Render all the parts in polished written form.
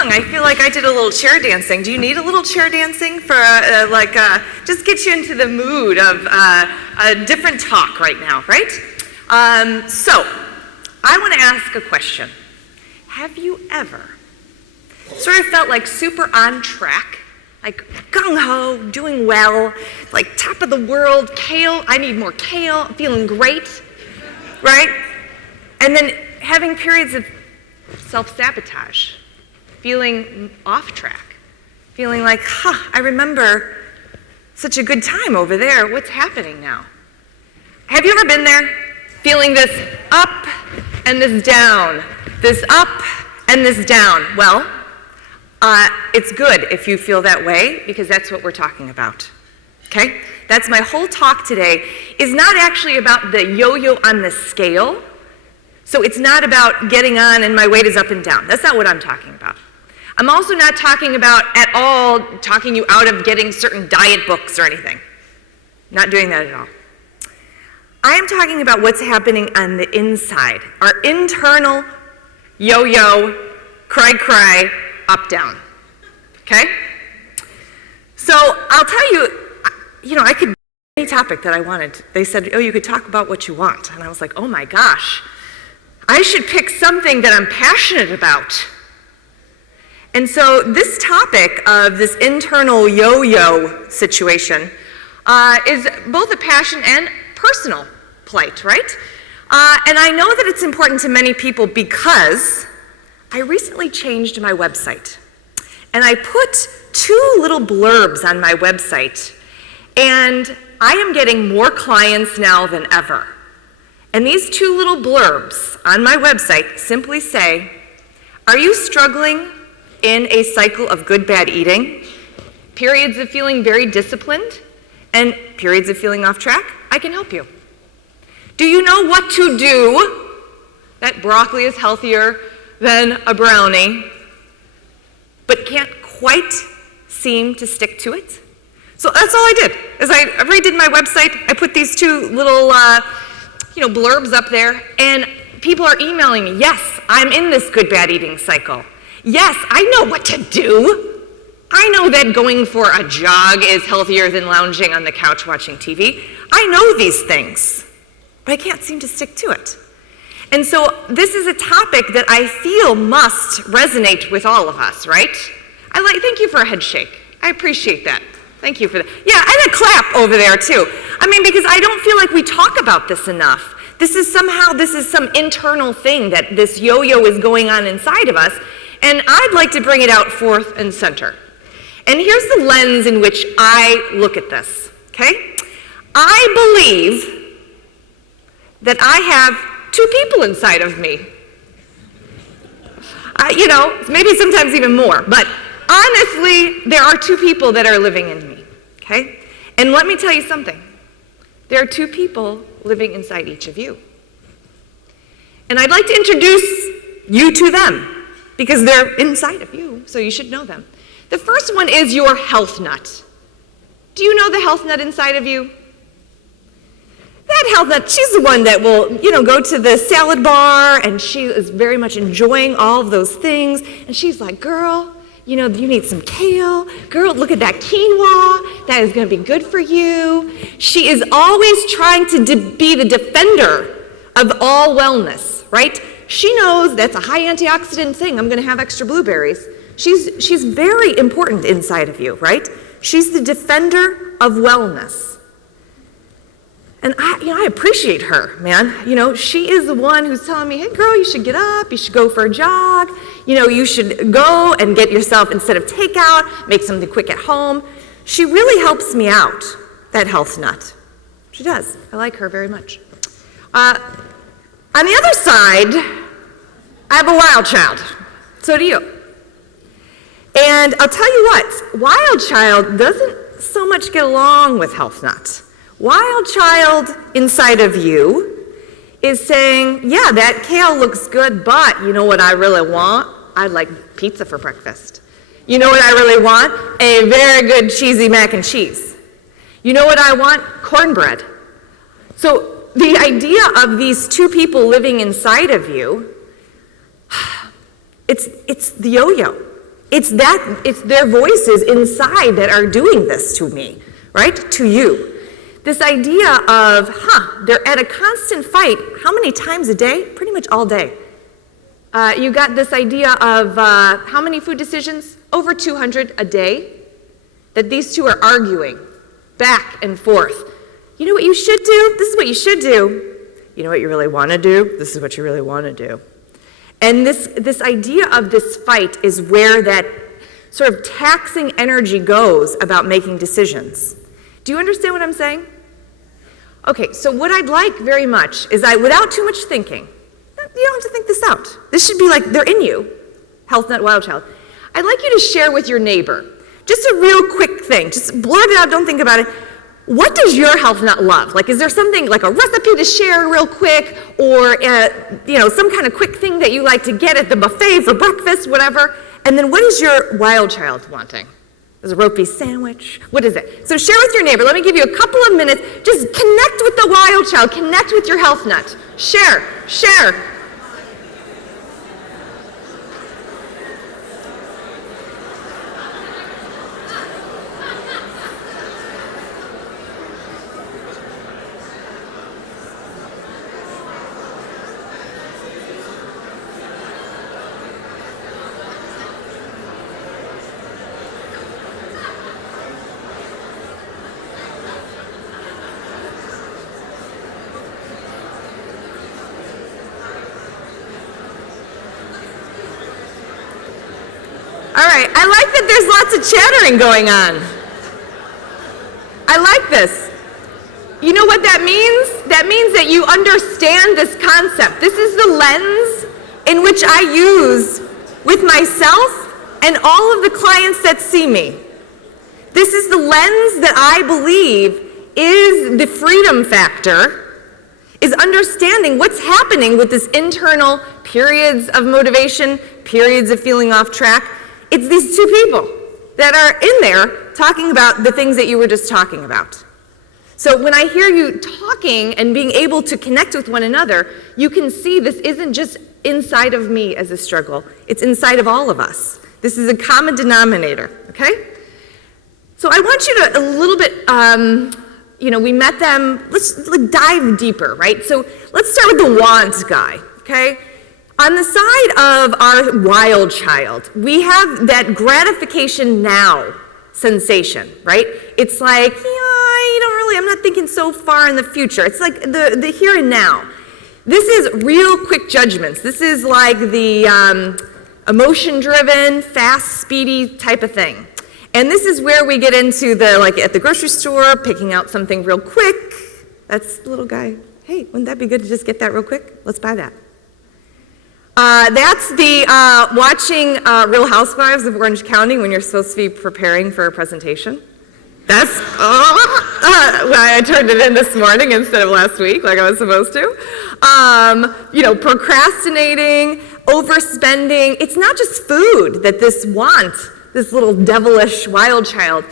song, I feel like I did a little chair dancing. Do you need a little chair dancing for just get you into the mood of a different talk right now, right? So, I want to ask a question. Have you ever sort of felt like super on track, like gung-ho, doing well, like top of the world, kale, I need more kale, feeling great, right? And then having periods of self-sabotage, feeling off track, feeling like, I remember such a good time over there, what's happening now? Have you ever been there? Feeling this up and this down, this up and this down. Well, it's good if you feel that way because that's what we're talking about, okay? That's my whole talk today is not actually about the yo-yo on the scale. So it's not about getting on and my weight is up and down. That's not what I'm talking about. I'm also not talking about at all talking you out of getting certain diet books or anything. Not doing that at all. I am talking about what's happening on the inside, our internal yo-yo, cry, up, down, okay? So I'll tell you, I could any topic that I wanted. They said, you could talk about what you want. And I was like, oh my gosh, I should pick something that I'm passionate about. And so this topic of this internal yo-yo situation is both a passion and personal plight, right? And I know that it's important to many people because I recently changed my website. And I put 2 little blurbs on my website. And I am getting more clients now than ever. And these 2 little blurbs on my website simply say, are you struggling in a cycle of good, bad eating, periods of feeling very disciplined, and periods of feeling off track? I can help you. Do you know what to do? That broccoli is healthier than a brownie, but can't quite seem to stick to it? So that's all I did, is I redid my website. I put these 2 little blurbs up there, and people are emailing me, yes, I'm in this good, bad eating cycle. Yes, I know what to do. I know that going for a jog is healthier than lounging on the couch watching TV. I know these things, but I can't seem to stick to it. And so this is a topic that I feel must resonate with all of us, right? Thank you for a head shake. I appreciate that. Thank you for that. Yeah, and a clap over there too. Because I don't feel like we talk about this enough. This is some internal thing that this yo-yo is going on inside of us, and I'd like to bring it out forth and center. And here's the lens in which I look at this, okay? I believe that I have 2 people inside of me. Maybe sometimes even more, but honestly, there are 2 people that are living in me, okay? And let me tell you something. There are 2 people living inside each of you. And I'd like to introduce you to them because they're inside of you, so you should know them. The first one is your health nut. Do you know the health nut inside of you? That health nut, she's the one that will, go to the salad bar, and she is very much enjoying all of those things. And she's like, girl, you need some kale. Girl, look at that quinoa. That is going to be good for you. She is always trying to be the defender of all wellness, right? She knows that's a high antioxidant thing. I'm going to have extra blueberries. She's very important inside of you, right? She's the defender of wellness. And I appreciate her, man. She is the one who's telling me, hey girl, you should get up, you should go for a jog, you should go and get yourself, instead of takeout, make something quick at home. She really helps me out, that health nut. She does. I like her very much. On the other side, I have a wild child. So do you. And I'll tell you what, wild child doesn't so much get along with health nut. Wild child inside of you is saying, yeah, that kale looks good, but you know what I really want? I'd like pizza for breakfast. You know what I really want? A very good cheesy mac and cheese. You know what I want? Cornbread. So the idea of these 2 people living inside of you, it's the yo-yo. It's their voices inside that are doing this to me, right? To you. This idea of, they're at a constant fight. How many times a day? Pretty much all day. You got this idea of how many food decisions? Over 200 a day. That these two are arguing back and forth. You know what you should do? This is what you should do. You know what you really want to do? This is what you really want to do. And this idea of this fight is where that sort of taxing energy goes about making decisions. Do you understand what I'm saying? Okay, so what I'd like very much is without too much thinking, you don't have to think this out. This should be like they're in you, Health Nut Wild Child. I'd like you to share with your neighbor, just a real quick thing, just blurt it out, don't think about it. What does your health nut love? Like, is there something like a recipe to share real quick, or some kind of quick thing that you like to get at the buffet for breakfast, whatever? And then what is your wild child wanting? Is it a roast beef sandwich? What is it? So share with your neighbor. Let me give you a couple of minutes. Just connect with the wild child. Connect with your health nut. Share. All right, I like that there's lots of chattering going on. I like this. You know what that means? That means that you understand this concept. This is the lens in which I use with myself and all of the clients that see me. This is the lens that I believe is the freedom factor, is understanding what's happening with this internal periods of motivation, periods of feeling off track. It's these two people that are in there talking about the things that you were just talking about. So when I hear you talking and being able to connect with one another, you can see this isn't just inside of me as a struggle. It's inside of all of us. This is a common denominator, okay? So I want you to a little bit, we met them. Let's dive deeper, right? So let's start with the want guy, okay? On the side of our wild child, we have that gratification now sensation, right? It's like, I'm not thinking so far in the future. It's like the here and now. This is real quick judgments. This is like the emotion-driven, fast, speedy type of thing. And this is where we get into at the grocery store, picking out something real quick. That's the little guy. Hey, wouldn't that be good to just get that real quick? Let's buy that. That's the watching Real Housewives of Orange County when you're supposed to be preparing for a presentation. That's why I turned it in this morning instead of last week like I was supposed to. Procrastinating, overspending. It's not just food that this little devilish wild child,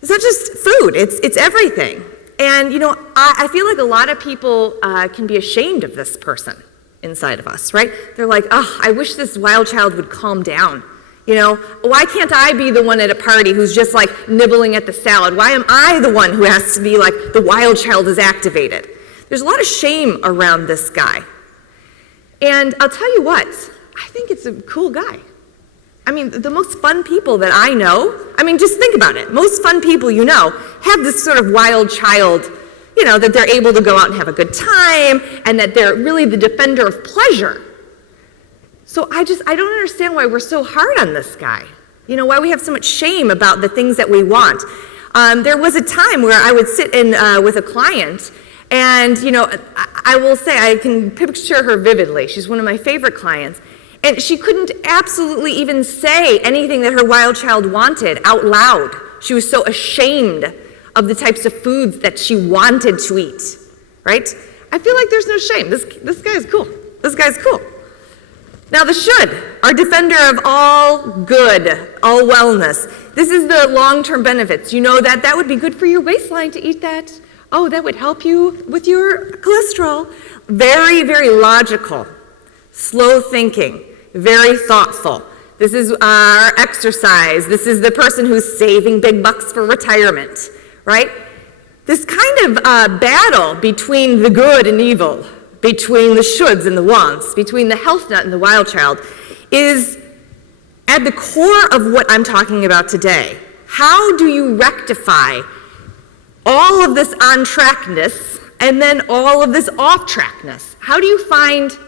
it's not just food, it's everything. And I feel like a lot of people can be ashamed of this person inside of us, right? They're like, I wish this wild child would calm down. Why can't I be the one at a party who's just like nibbling at the salad? Why am I the one who has to be like the wild child is activated? There's a lot of shame around this guy. And I'll tell you what, I think it's a cool guy. I mean, the most fun people that I know, just think about it. Most fun people have this sort of wild child, that they're able to go out and have a good time, and that they're really the defender of pleasure. So I don't understand why we're so hard on this guy. Why we have so much shame about the things that we want. There was a time where I would sit in with a client, and I will say I can picture her vividly. She's one of my favorite clients. And she couldn't absolutely even say anything that her wild child wanted out loud. She was so ashamed of the types of foods that she wanted to eat, right? I feel like there's no shame. This guy's cool. This guy's cool. Now the should, our defender of all good, all wellness. This is the long-term benefits. That would be good for your waistline to eat that. Oh, that would help you with your cholesterol. Very, very logical, slow thinking, very thoughtful. This is our exercise. This is the person who's saving big bucks for retirement, right? This kind of battle between the good and evil, between the shoulds and the wants, between the health nut and the wild child, is at the core of what I'm talking about today. How do you rectify all of this on-trackness and then all of this off-trackness? How do you find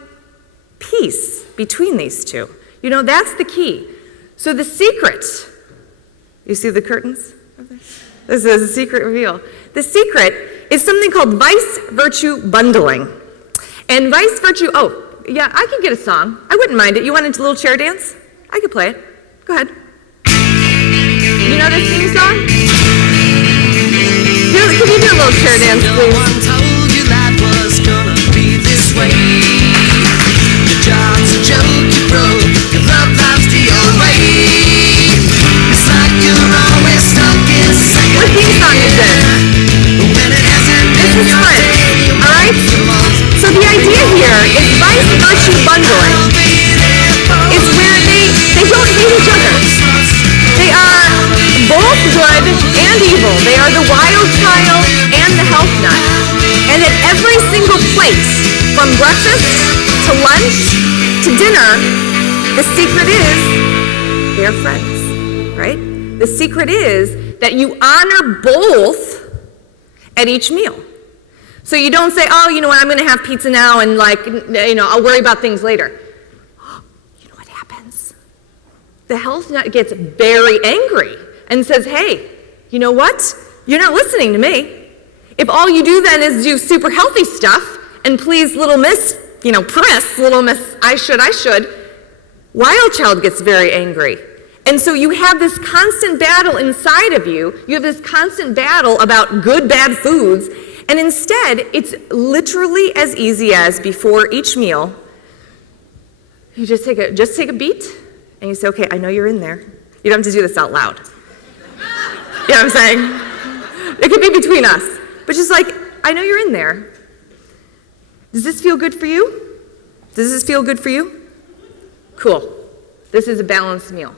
peace between these two? You know, that's the key. So the secret, you see the curtains? This is a secret reveal. The secret is something called vice-virtue bundling. And vice-virtue, oh, yeah, I could get a song. I wouldn't mind it. You want a little chair dance? I could play it. Go ahead. You know this theme song? Can you do a little chair dance, please? No one told you life was gonna be this way. Your job's a joke you broke. Your love life's the old way. It's like you're always stuck in second. What theme song is this? When it hasn't This been is your French, day. all right? So the idea here is vice-virtue bundling. It's where they don't hate each other. They are both good and evil. They are the wild child and the health nut. And at every single plate, from breakfast to lunch to dinner, the secret is they're friends, right? The secret is that you honor both at each meal. So you don't say, oh, you know what, I'm going to have pizza now and I'll worry about things later. You know what happens? The health nut gets very angry and says, hey, you know what? You're not listening to me. If all you do then is do super healthy stuff and please little miss, Priss, little miss, I should, wild child gets very angry. And so you have this constant battle inside of you. You have this constant battle about good, bad foods. And instead, it's literally as easy as before each meal, you just take a beat and you say, okay, I know you're in there. You don't have to do this out loud. You know what I'm saying? It could be between us. But just like, I know you're in there. Does this feel good for you? Does this feel good for you? Cool. This is a balanced meal.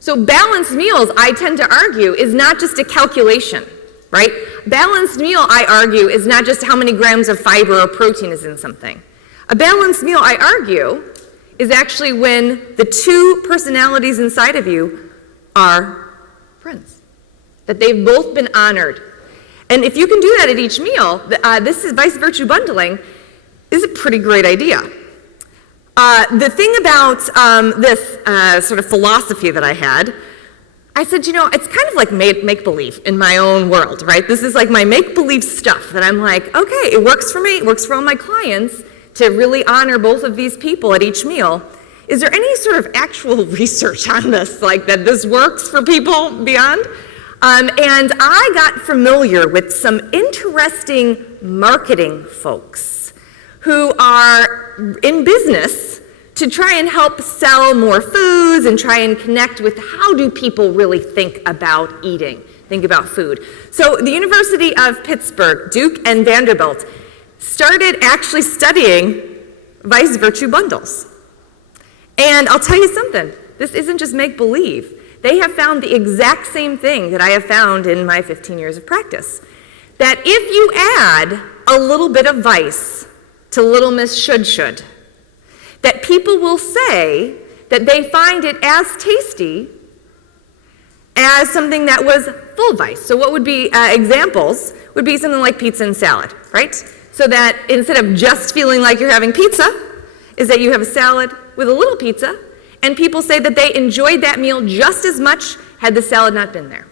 So balanced meals, I tend to argue, is not just a calculation, right? Balanced meal, I argue, is not just how many grams of fiber or protein is in something. A balanced meal, I argue, is actually when the two personalities inside of you are friends, that they've both been honored. And if you can do that at each meal, this is vice-virtue bundling, is a pretty great idea. The thing about this sort of philosophy that I had, I said, it's kind of like make-believe in my own world, right? This is like my make-believe stuff that I'm like, okay, it works for me, it works for all my clients to really honor both of these people at each meal. Is there any sort of actual research on this, like that this works for people beyond? And I got familiar with some interesting marketing folks who are in business to try and help sell more foods and try and connect with how do people really think about eating, think about food. So the University of Pittsburgh, Duke, and Vanderbilt started actually studying vice-virtue bundles. And I'll tell you something, this isn't just make-believe. They have found the exact same thing that I have found in my 15 years of practice. That if you add a little bit of vice to Little Miss Should, that people will say that they find it as tasty as something that was full vice. So what would be examples would be something like pizza and salad, right? So that instead of just feeling like you're having pizza, is that you have a salad with a little pizza, and people say that they enjoyed that meal just as much had the salad not been there.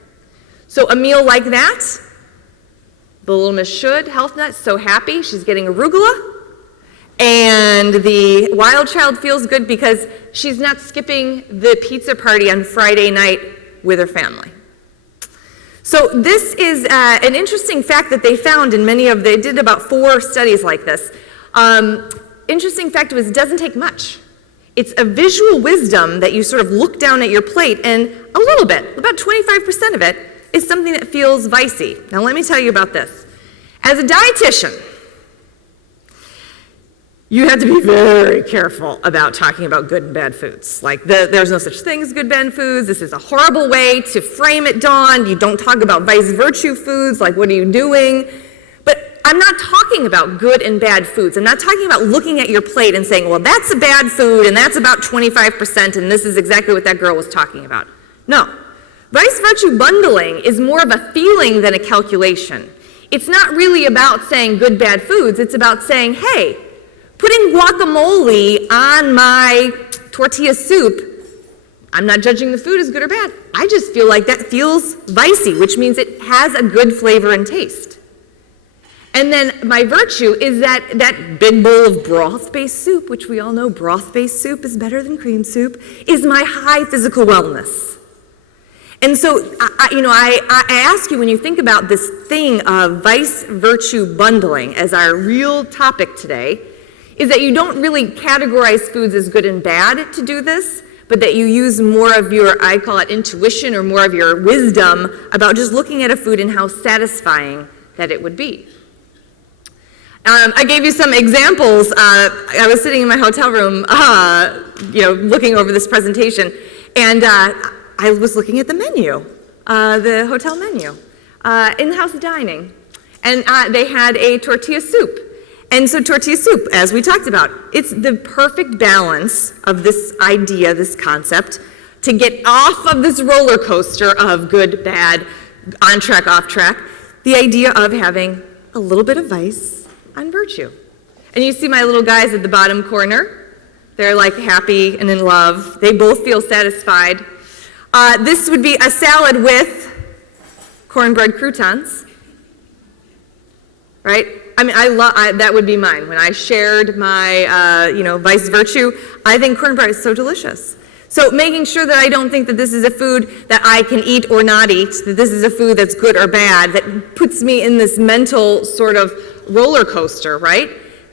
So a meal like that, the Little Miss Should, health nut, so happy, she's getting arugula, and the wild child feels good because she's not skipping the pizza party on Friday night with her family. So this is an interesting fact that they found in they did about 4 studies like this. Interesting fact was it doesn't take much. It's a visual wisdom that you sort of look down at your plate and a little bit, about 25% of it, is something that feels vicey. Now let me tell you about this. As a dietitian, you have to be very careful about talking about good and bad foods. Like, there's no such thing as good and bad foods. This is a horrible way to frame it, Dawn. You don't talk about vice virtue foods, like what are you doing? But I'm not talking about good and bad foods. I'm not talking about looking at your plate and saying, well, that's a bad food, and that's about 25%, and this is exactly what that girl was talking about. No. Vice virtue bundling is more of a feeling than a calculation. It's not really about saying good, bad foods. It's about saying, hey, putting guacamole on my tortilla soup, I'm not judging the food as good or bad. I just feel like that feels vicey, which means it has a good flavor and taste. And then my virtue is that big bowl of broth-based soup, which we all know broth-based soup is better than cream soup, is my high physical wellness. And so, I ask you, when you think about this thing of vice-virtue bundling as our real topic today, is that you don't really categorize foods as good and bad to do this, but that you use more of your, I call it intuition, or more of your wisdom about just looking at a food and how satisfying that it would be. I gave you some examples. I was sitting in my hotel room, looking over this presentation, and I was looking at the menu, the hotel menu, in-house dining, and they had a tortilla soup. And so tortilla soup, as we talked about, it's the perfect balance of this idea, this concept, to get off of this roller coaster of good, bad, on track, off track, the idea of having a little bit of vice on virtue. And you see my little guys at the bottom corner. They're like happy and in love. They both feel satisfied. This would be a salad with cornbread croutons, right? I mean, that would be mine. When I shared my, vice virtue, I think cornbread is so delicious. So making sure that I don't think that this is a food that I can eat or not eat, that this is a food that's good or bad, that puts me in this mental sort of roller coaster, right?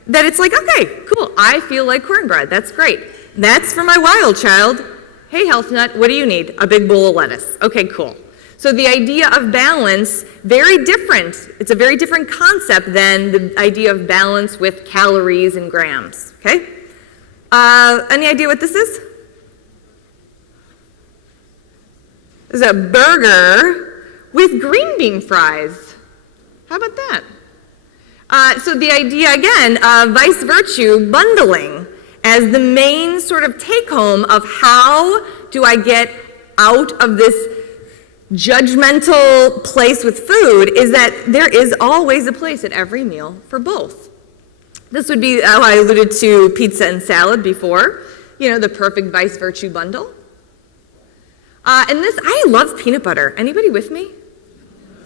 That it's like, okay, cool, I feel like cornbread, that's great. That's for my wild child. Hey, health nut, what do you need? A big bowl of lettuce. Okay, cool. So the idea of balance, very different. It's a very different concept than the idea of balance with calories and grams, okay? Any idea what this is? This is a burger with green bean fries. How about that? So the idea, again, of vice virtue bundling as the main sort of take-home of how do I get out of this judgmental place with food is that there is always a place at every meal for both. This would be how I alluded to pizza and salad before, the perfect vice virtue bundle. And this, I love peanut butter. Anybody with me?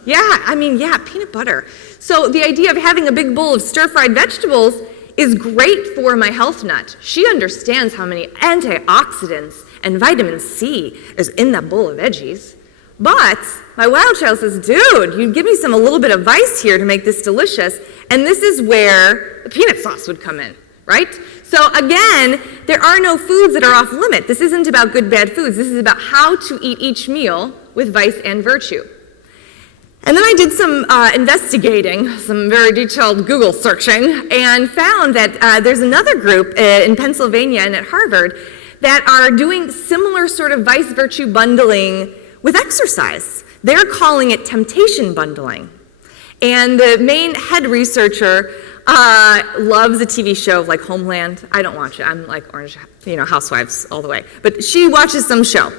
Yeah, peanut butter. So the idea of having a big bowl of stir-fried vegetables is great for my health nut. She understands how many antioxidants and vitamin C is in that bowl of veggies. But my wild child says, dude, you give me a little bit of vice here to make this delicious, and this is where the peanut sauce would come in, right? So again, there are no foods that are off limit. This isn't about good, bad foods. This is about how to eat each meal with vice and virtue. And then I did some investigating, some very detailed Google searching, and found that there's another group in Pennsylvania and at Harvard that are doing similar sort of vice virtue bundling with exercise. They're calling it temptation bundling. And the main head researcher loves a TV show like Homeland. I don't watch it. I'm like Orange, Housewives all the way. But she watches some show.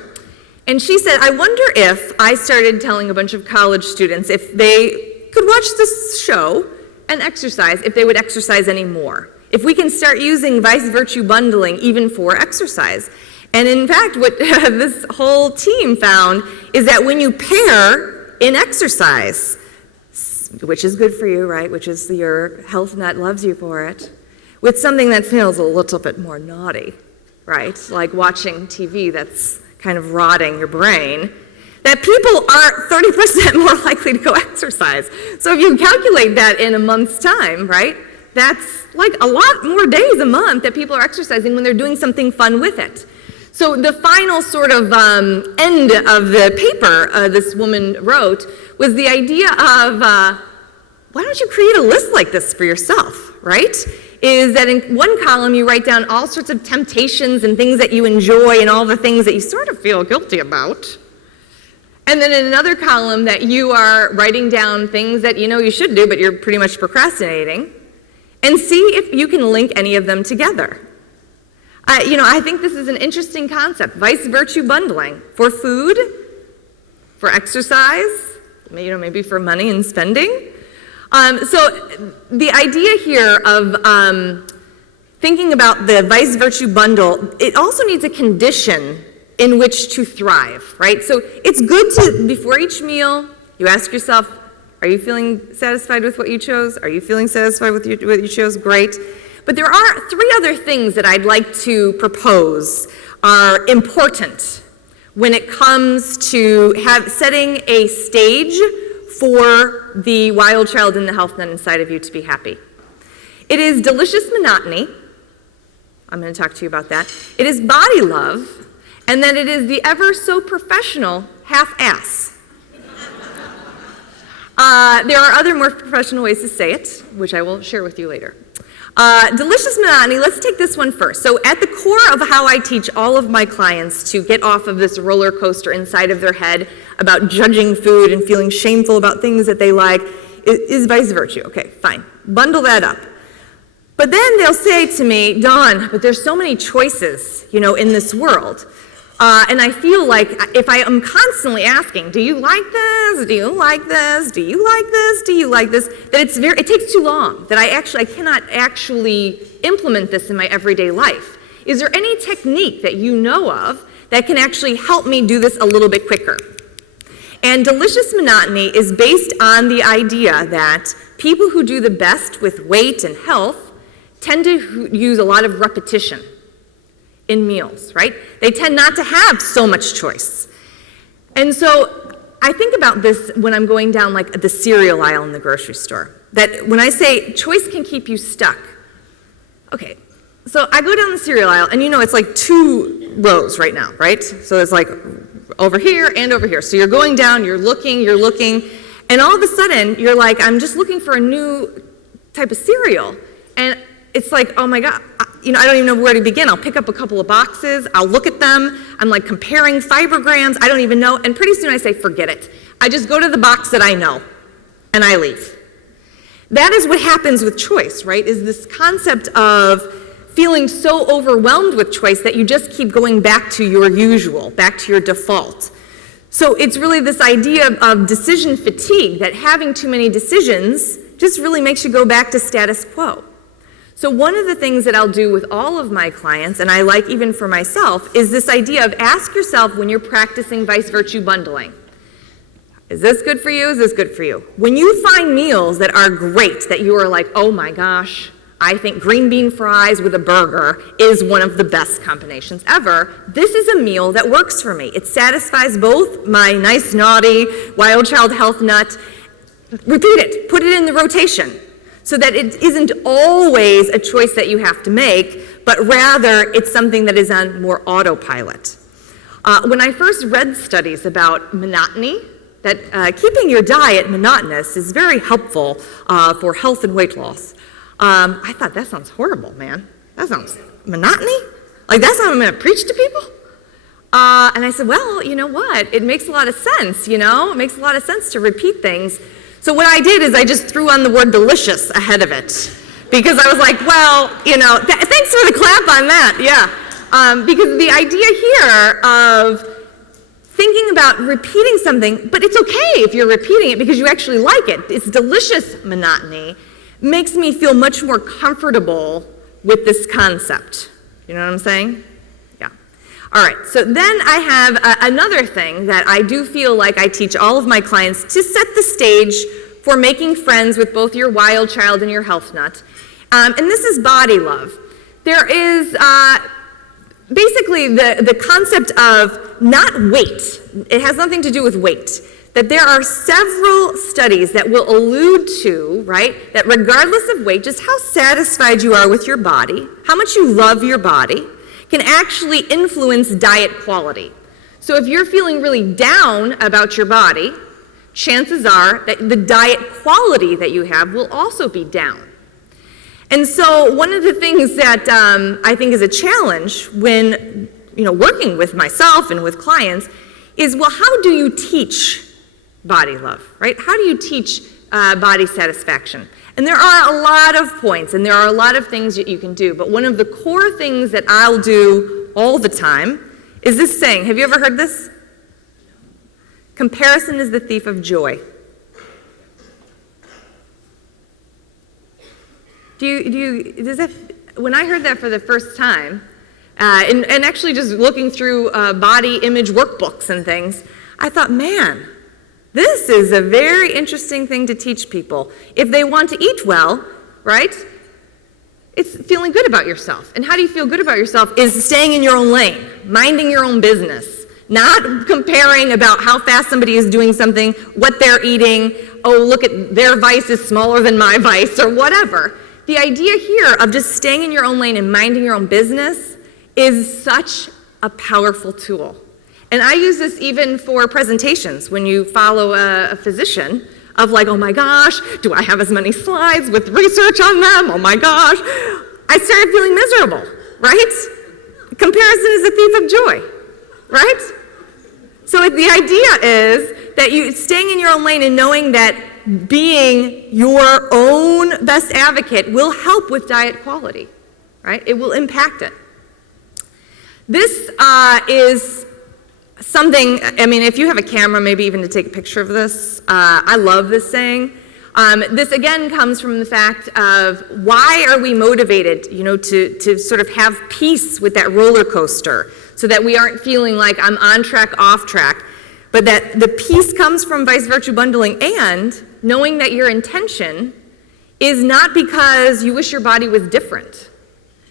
And she said, I wonder if I started telling a bunch of college students if they could watch this show and exercise, if they would exercise any more. If we can start using vice virtue bundling even for exercise. And in fact, what this whole team found is that when you pair in exercise, which is good for you, right, which is your health nut loves you for it, with something that feels a little bit more naughty, right, like watching TV that's kind of rotting your brain, that people are 30% more likely to go exercise. So if you calculate that in a month's time, right, that's like a lot more days a month that people are exercising when they're doing something fun with it. So the final sort of end of the paper this woman wrote was the idea of why don't you create a list like this for yourself, right? Is that in one column you write down all sorts of temptations and things that you enjoy and all the things that you sort of feel guilty about. And then in another column that you are writing down things that you know you should do, but you're pretty much procrastinating. And see if you can link any of them together. I think this is an interesting concept, vice virtue bundling for food, for exercise, maybe for money and spending. So the idea here of thinking about the vice virtue bundle, it also needs a condition in which to thrive, right? So it's good to, before each meal, you ask yourself, are you feeling satisfied with what you chose? Are you feeling satisfied with what you chose? Great. But there are 3 other things that I'd like to propose are important when it comes to setting a stage for the wild child and the health nut inside of you to be happy. It is delicious monotony. I'm going to talk to you about that. It is body love. And then it is the ever so professional half-ass. There are other more professional ways to say it, which I will share with you later. Delicious monotony, let's take this one first. So at the core of how I teach all of my clients to get off of this roller coaster inside of their head about judging food and feeling shameful about things that they like is vice virtue. Okay, fine. Bundle that up. But then they'll say to me, Dawn, but there's so many choices, in this world. And I feel like if I am constantly asking, do you like this? Do you like this? Do you like this? Do you like this? That it takes too long, that I cannot actually implement this in my everyday life. Is there any technique that you know of that can actually help me do this a little bit quicker? And delicious monotony is based on the idea that people who do the best with weight and health tend to use a lot of repetition in meals, right? They tend not to have so much choice. And so I think about this when I'm going down like the cereal aisle in the grocery store, that when I say choice can keep you stuck. Okay, so I go down the cereal aisle and it's like 2 rows right now, right? So it's like over here and over here. So you're going down, you're looking, and all of a sudden you're like, I'm just looking for a new type of cereal. And it's like, oh my God, I don't even know where to begin. I'll pick up a couple of boxes, I'll look at them, I'm like comparing fibergrams, I don't even know, and pretty soon I say, forget it. I just go to the box that I know, and I leave. That is what happens with choice, right? Is this concept of feeling so overwhelmed with choice that you just keep going back to your usual, back to your default. So it's really this idea of decision fatigue, that having too many decisions just really makes you go back to status quo. So one of the things that I'll do with all of my clients, and I like even for myself, is this idea of ask yourself when you're practicing vice virtue bundling. Is this good for you? Is this good for you? When you find meals that are great, that you are like, oh my gosh, I think green bean fries with a burger is one of the best combinations ever, this is a meal that works for me. It satisfies both my nice, naughty, wild child health nut. Repeat it. Put it in the rotation, so that it isn't always a choice that you have to make, but rather it's something that is on more autopilot. When I first read studies about monotony, that keeping your diet monotonous is very helpful for health and weight loss, I thought, that sounds horrible, man. That sounds monotony? Like, that's how I'm going to preach to people? And I said, well, you know what? It makes a lot of sense, It makes a lot of sense to repeat things. So what I did is I just threw on the word delicious ahead of it, because I was like, well, thanks for the clap on that, yeah. Because the idea here of thinking about repeating something, but it's okay if you're repeating it because you actually like it. It's delicious monotony, makes me feel much more comfortable with this concept. You know what I'm saying? All right, so then I have another thing that I do feel like I teach all of my clients to set the stage for making friends with both your wild child and your health nut. And this is body love. There is basically the concept of not weight. It has nothing to do with weight. That there are several studies that will allude to, right, that regardless of weight, just how satisfied you are with your body, how much you love your body, can actually influence diet quality. So if you're feeling really down about your body, chances are that the diet quality that you have will also be down. And so one of the things that I think is a challenge when working with myself and with clients is, well, how do you teach body love, right? How do you teach body satisfaction? And there are a lot of points, and there are a lot of things that you can do, but one of the core things that I'll do all the time is this saying. Have you ever heard this? Comparison is the thief of joy. When I heard that for the first time, and actually just looking through body image workbooks and things, I thought, man, this is a very interesting thing to teach people. If they want to eat well, right, it's feeling good about yourself. And how do you feel good about yourself is staying in your own lane, minding your own business, not comparing about how fast somebody is doing something, what they're eating, oh, look at their vice is smaller than my vice, or whatever. The idea here of just staying in your own lane and minding your own business is such a powerful tool. And I use this even for presentations when you follow a physician of like, oh my gosh, do I have as many slides with research on them? Oh my gosh. I started feeling miserable, right? Comparison is a thief of joy, right? So the idea is that you staying in your own lane and knowing that being your own best advocate will help with diet quality, right? It will impact it. This is something, I mean, if you have a camera, maybe even to take a picture of this, I love this saying. This again comes from the fact of why are we motivated, to sort of have peace with that roller coaster so that we aren't feeling like I'm on track, off track, but that the peace comes from vice virtue bundling and knowing that your intention is not because you wish your body was different.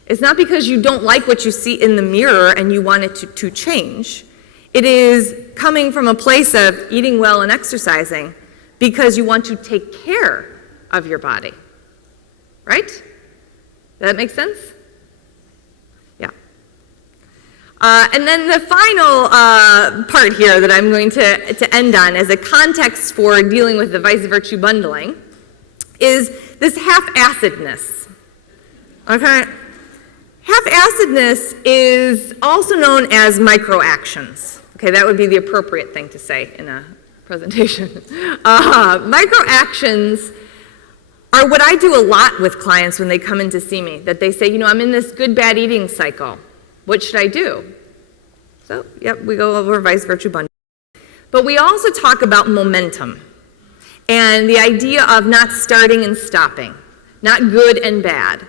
It's not because you don't like what you see in the mirror and you want it to change. It is coming from a place of eating well and exercising because you want to take care of your body, right? Does that make sense? Yeah. And then the final part here that I'm going to end on as a context for dealing with the vice virtue bundling is this half-acidness, okay? Half-acidness is also known as microactions. Okay, that would be the appropriate thing to say in a presentation. Microactions are what I do a lot with clients when they come in to see me, that they say, I'm in this good, bad eating cycle. What should I do? So, yep, we go over vice virtue bundling. But we also talk about momentum and the idea of not starting and stopping, not good and bad,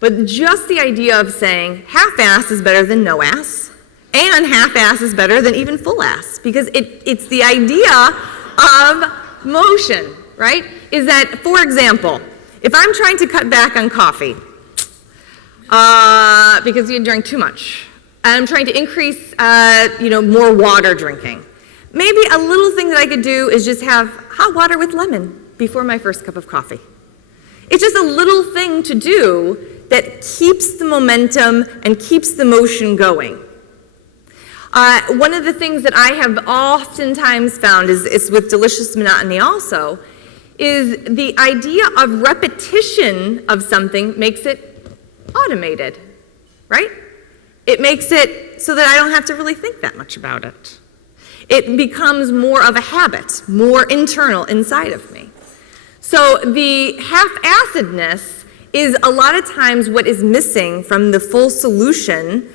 but just the idea of saying half-ass is better than no ass, and half-ass is better than even full-ass, because it's the idea of motion, right? Is that, for example, if I'm trying to cut back on coffee because you drank too much, and I'm trying to increase, more water drinking, maybe a little thing that I could do is just have hot water with lemon before my first cup of coffee. It's just a little thing to do that keeps the momentum and keeps the motion going. One of the things that I have oftentimes found is with delicious monotony also, is the idea of repetition of something makes it automated, right? It makes it so that I don't have to really think that much about it. It becomes more of a habit, more internal inside of me. So the half-acidness is a lot of times what is missing from the full solution,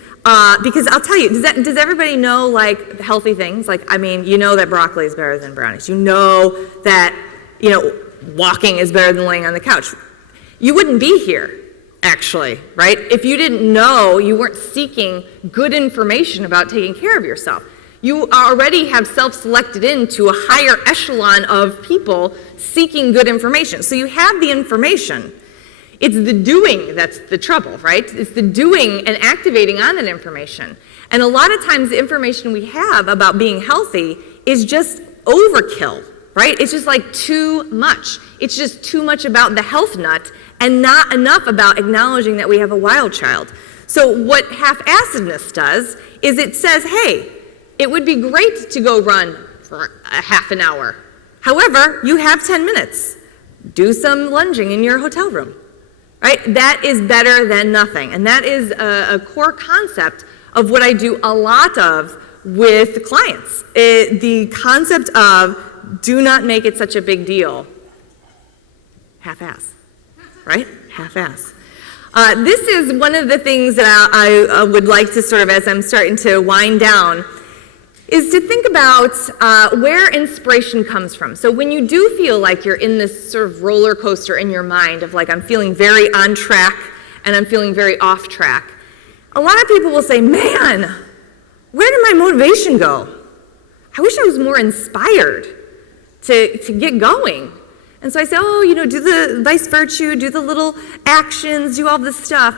because I'll tell you, does everybody know like healthy things? Like, I mean, that broccoli is better than brownies. You know that, walking is better than laying on the couch. You wouldn't be here, actually, right? If you didn't know, you weren't seeking good information about taking care of yourself. You already have self-selected into a higher echelon of people seeking good information. So you have the information. It's the doing that's the trouble, right? It's the doing and activating on that information. And a lot of times the information we have about being healthy is just overkill, right? It's just like too much. It's just too much about the health nut and not enough about acknowledging that we have a wild child. So what half-acidness does is it says, hey, it would be great to go run for a half an hour. However, you have 10 minutes. Do some lunging in your hotel room, right? That is better than nothing. And that is a core concept of what I do a lot of with clients. The concept of do not make it such a big deal. Half-ass, right? Half-ass. This is one of the things that I would like to sort of, as I'm starting to wind down, is to think about where inspiration comes from. So when you do feel like you're in this sort of roller coaster in your mind of like, I'm feeling very on track and I'm feeling very off track, a lot of people will say, man, where did my motivation go? I wish I was more inspired to get going. And so I say, do the vice virtue, do the little actions, do all this stuff.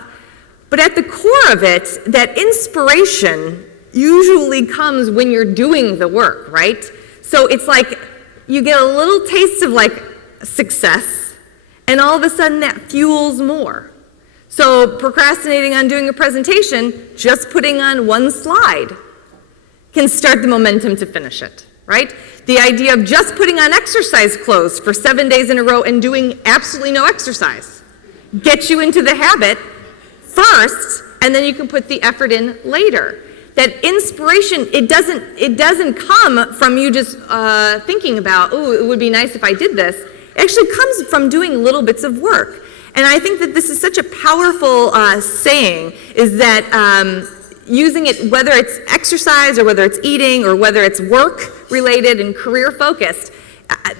But at the core of it, that inspiration usually comes when you're doing the work, right? So it's like you get a little taste of like success, and all of a sudden that fuels more. So procrastinating on doing a presentation, just putting on one slide can start the momentum to finish it, right? The idea of just putting on exercise clothes for 7 days in a row and doing absolutely no exercise gets you into the habit first, and then you can put the effort in later. That inspiration, it doesn't come from you just thinking about, it would be nice if I did this. It actually comes from doing little bits of work. And I think that this is such a powerful saying, is that using it, whether it's exercise or whether it's eating or whether it's work related and career focused,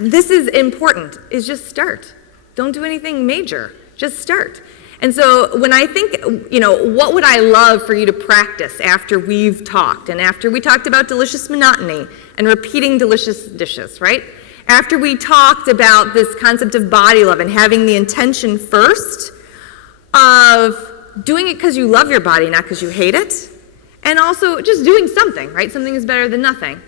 this is important, is just start. Don't do anything major, just start. And so when I think, what would I love for you to practice after we've talked and after we talked about delicious monotony and repeating delicious dishes, right? After we talked about this concept of body love and having the intention first of doing it because you love your body, not because you hate it, and also just doing something, right? Something is better than nothing.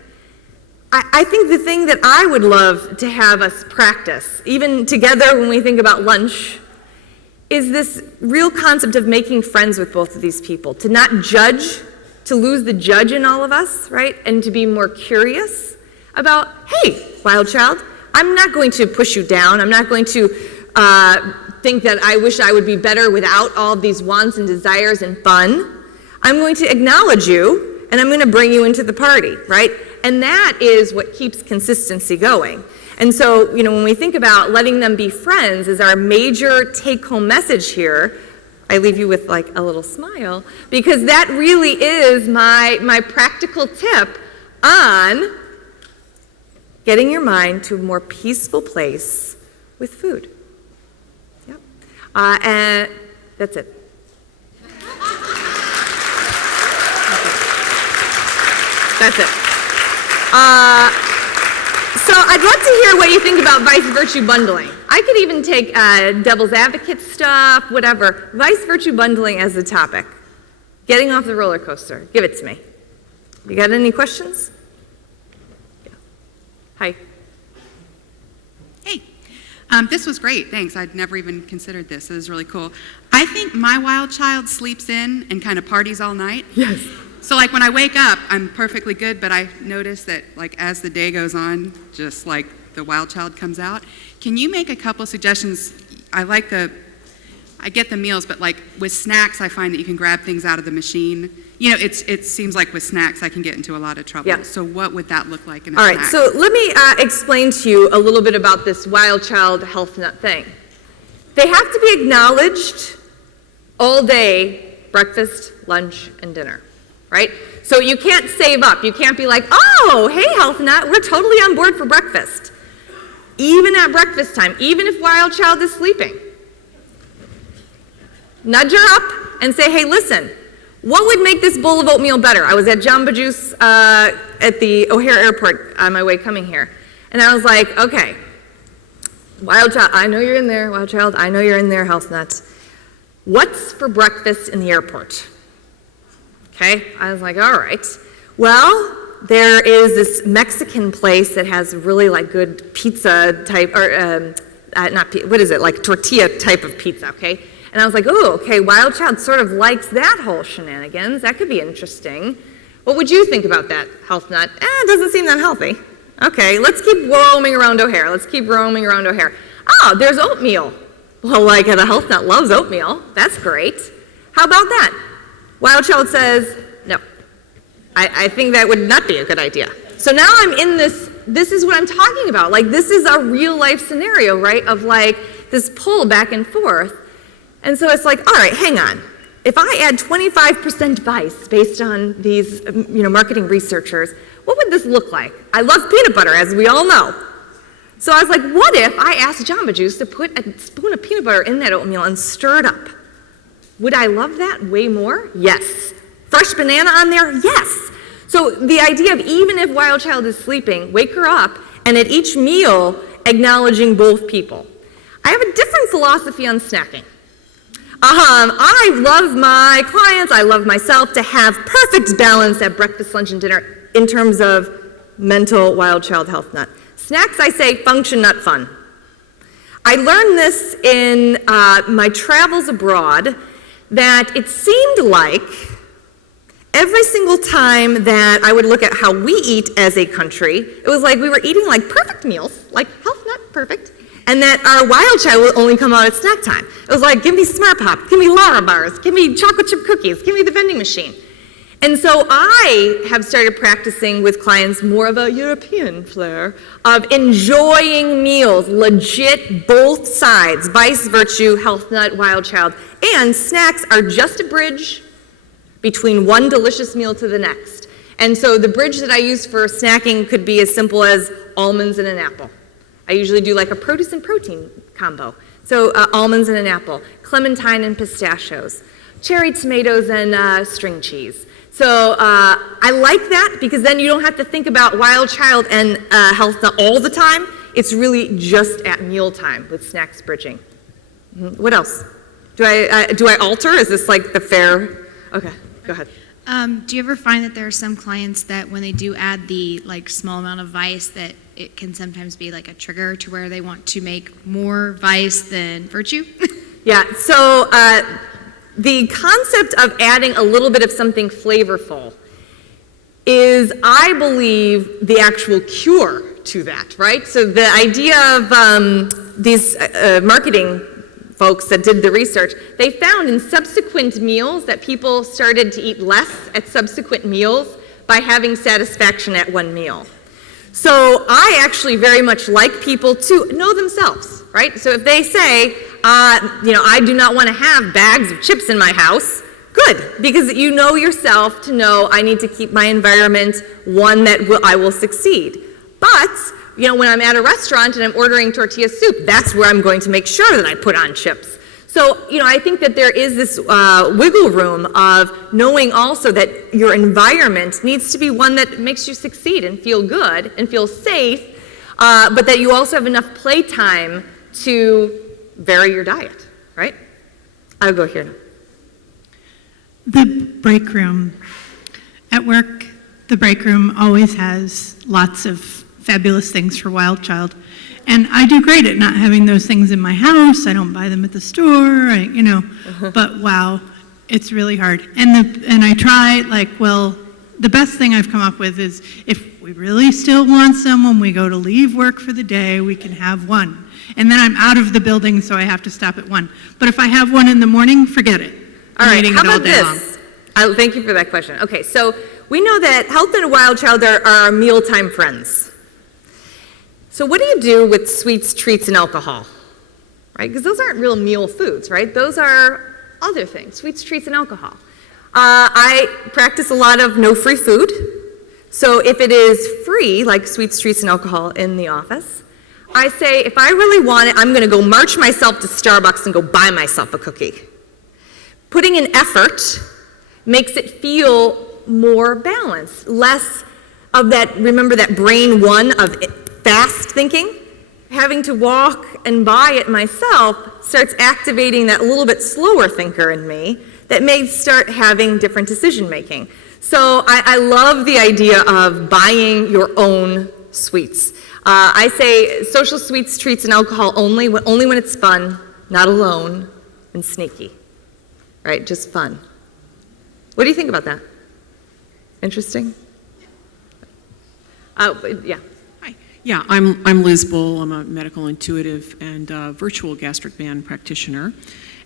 I think the thing that I would love to have us practice, even together when we think about lunch, is this real concept of making friends with both of these people, to not judge, to lose the judge in all of us, right? And to be more curious about, hey, wild child, I'm not going to push you down. I'm not going to think that I wish I would be better without all of these wants and desires and fun. I'm going to acknowledge you, and I'm going to bring you into the party, right? And that is what keeps consistency going. And so, when we think about letting them be friends as our major take-home message here, I leave you with like a little smile, because that really is my practical tip on getting your mind to a more peaceful place with food. Yep. And that's it. That's it. So I'd love to hear what you think about vice virtue bundling. I could even take devil's advocate stuff, whatever. Vice virtue bundling as the topic. Getting off the roller coaster. Give it to me. You got any questions? Yeah. Hi. Hey, this was great. Thanks. I'd never even considered this. It was really cool. I think my wild child sleeps in and kind of parties all night. Yes. So like when I wake up, I'm perfectly good, but I notice that like as the day goes on, just like the wild child comes out. Can you make a couple suggestions? I get the meals, but like with snacks, I find that you can grab things out of the machine. It seems like with snacks, I can get into a lot of trouble. Yeah. So what would that look like in a All snack? right, so let me explain to you a little bit about this wild child health nut thing. They have to be acknowledged all day, breakfast, lunch, and dinner. Right? So you can't save up. You can't be like, oh, hey, health nut, we're totally on board for breakfast. Even at breakfast time, even if wild child is sleeping. Nudge her up and say, hey, listen, what would make this bowl of oatmeal better? I was at Jamba Juice at the O'Hare Airport on my way coming here. And I was like, okay, wild child, I know you're in there. Wild child, I know you're in there, health nuts. What's for breakfast in the airport? Okay, I was like, all right. Well, there is this Mexican place that has really like good pizza type, or like tortilla type of pizza, okay? And I was like, oh, okay, wild child sort of likes that whole shenanigans. That could be interesting. What would you think about that, health nut? It doesn't seem that healthy. Okay, let's keep roaming around O'Hare. Let's keep roaming around O'Hare. Oh, there's oatmeal. Well, like the health nut loves oatmeal. That's great. How about that? Wild Child says, no. I think that would not be a good idea. So now I'm in this is what I'm talking about. Like, this is a real life scenario, right? Of like this pull back and forth. And so it's like, all right, hang on. If I add 25% vice based on these, marketing researchers, what would this look like? I love peanut butter, as we all know. So I was like, what if I asked Jamba Juice to put a spoon of peanut butter in that oatmeal and stir it up? Would I love that way more? Yes. Fresh banana on there? Yes. So the idea of even if Wild Child is sleeping, wake her up, and at each meal, acknowledging both people. I have a different philosophy on snacking. I love my clients, I love myself to have perfect balance at breakfast, lunch, and dinner in terms of mental Wild Child health nut. Snacks, I say, function, not fun. I learned this in my travels abroad, that it seemed like every single time that I would look at how we eat as a country, it was like we were eating like perfect meals, like health nut perfect, and that our Wild Child would only come out at snack time. It was like, give me Smart Pop, give me Lara bars, give me chocolate chip cookies, give me the vending machine. And so I have started practicing with clients more of a European flair of enjoying meals, legit both sides, vice, virtue, health nut, Wild Child. And snacks are just a bridge between one delicious meal to the next. And so the bridge that I use for snacking could be as simple as almonds and an apple. I usually do like a produce and protein combo. So almonds and an apple, clementine and pistachios, cherry tomatoes and string cheese. So I like that because then you don't have to think about Wild Child and health nut all the time. It's really just at mealtime with snacks bridging. What else? Do I alter? Is this like the fair? Okay, go ahead. Do you ever find that there are some clients that when they do add the small amount of vice that it can sometimes be like a trigger to where they want to make more vice than virtue? Yeah, so the concept of adding a little bit of something flavorful is, I believe, the actual cure to that, right? So the idea of these marketing folks that did the research, they found in subsequent meals that people started to eat less at subsequent meals by having satisfaction at one meal. So I actually very much like people to know themselves, right? So if they say, I do not want to have bags of chips in my house, good, because you know yourself to know I need to keep my environment one that I will succeed. But when I'm at a restaurant and I'm ordering tortilla soup, that's where I'm going to make sure that I put on chips. So, I think that there is this wiggle room of knowing also that your environment needs to be one that makes you succeed and feel good and feel safe, but that you also have enough playtime to vary your diet, right? I'll go here now. The break room. At work, the break room always has lots of fabulous things for Wild Child. And I do great at not having those things in my house. I don't buy them at the store, but wow, it's really hard. And I try, the best thing I've come up with is if we really still want some when we go to leave work for the day, we can have one. And then I'm out of the building, so I have to stop at 1. But if I have one in the morning, forget it. All right, eating how it all about day this? Thank you for that question. Okay, so we know that health and Wild Child are our mealtime friends. So what do you do with sweets, treats, and alcohol? Right, because those aren't real meal foods, right? Those are other things, sweets, treats, and alcohol. I practice a lot of no free food. So if it is free, like sweets, treats, and alcohol in the office, I say, if I really want it, I'm going to go march myself to Starbucks and go buy myself a cookie. Putting in effort makes it feel more balanced, less of that, remember that brain one of fast thinking? Having to walk and buy it myself starts activating that little bit slower thinker in me that may start having different decision making. So I love the idea of buying your own sweets. I say social sweets, treats, and alcohol only when it's fun, not alone, and sneaky. Right? Just fun. What do you think about that? Interesting? Yeah. Hi. Yeah, I'm Liz Bull. I'm a medical intuitive and virtual gastric band practitioner.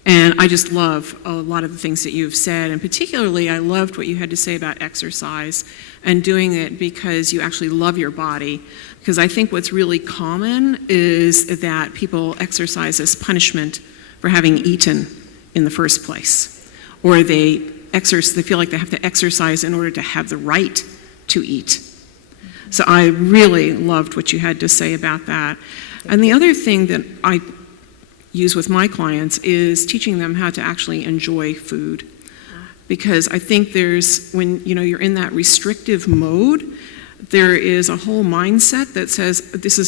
And I just love a lot of the things that you've said, and particularly I loved what you had to say about exercise and doing it because you actually love your body. Because I think what's really common is that people exercise as punishment for having eaten in the first place. Or they feel like they have to exercise in order to have the right to eat. So I really loved what you had to say about that. And the other thing that I use with my clients is teaching them how to actually enjoy food. Because I think when you're in that restrictive mode, there is a whole mindset that says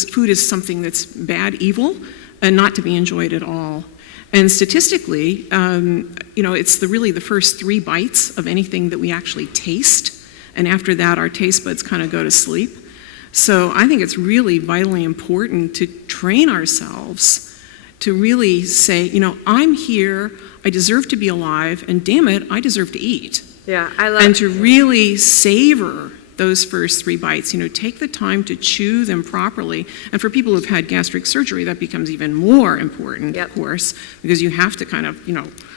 food is something that's bad, evil, and not to be enjoyed at all. And statistically, it's really the first 3 bites of anything that we actually taste, and after that our taste buds kind of go to sleep. So I think it's really vitally important to train ourselves to really say, I'm here, I deserve to be alive, and damn it, I deserve to eat. Yeah, I love And to really savor those first 3 bites, take the time to chew them properly. And for people who've had gastric surgery, that becomes even more important, of course, because you have to kind of,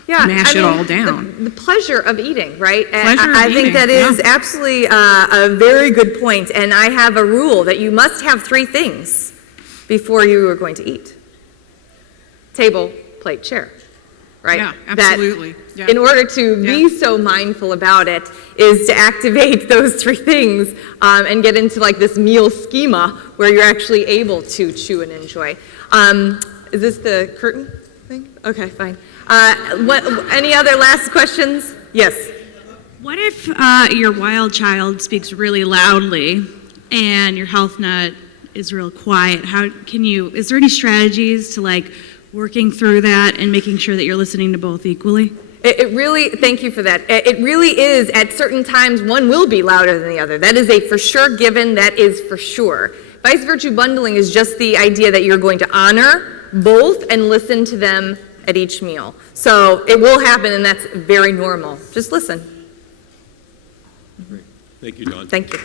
mash it all down. The pleasure of eating, right? And Pleasure of I think eating, that is absolutely a very good point. And I have a rule that you must have 3 things before you are going to eat. Table, plate, chair. Right? Yeah, absolutely. In order to be so mindful about it is to activate those 3 things and get into like this meal schema where you're actually able to chew and enjoy. Is this the curtain thing? Okay, fine. Any other last questions? Yes. What if your wild child speaks really loudly and your health nut is real quiet? Is there any strategies to working through that and making sure that you're listening to both equally? It really, thank you for that. It really is, at certain times, one will be louder than the other. That is a for sure given, that is for sure. Vice virtue bundling is just the idea that you're going to honor both and listen to them at each meal. So it will happen, and that's very normal. Just listen. Great. Thank you, Dawn. Thank you.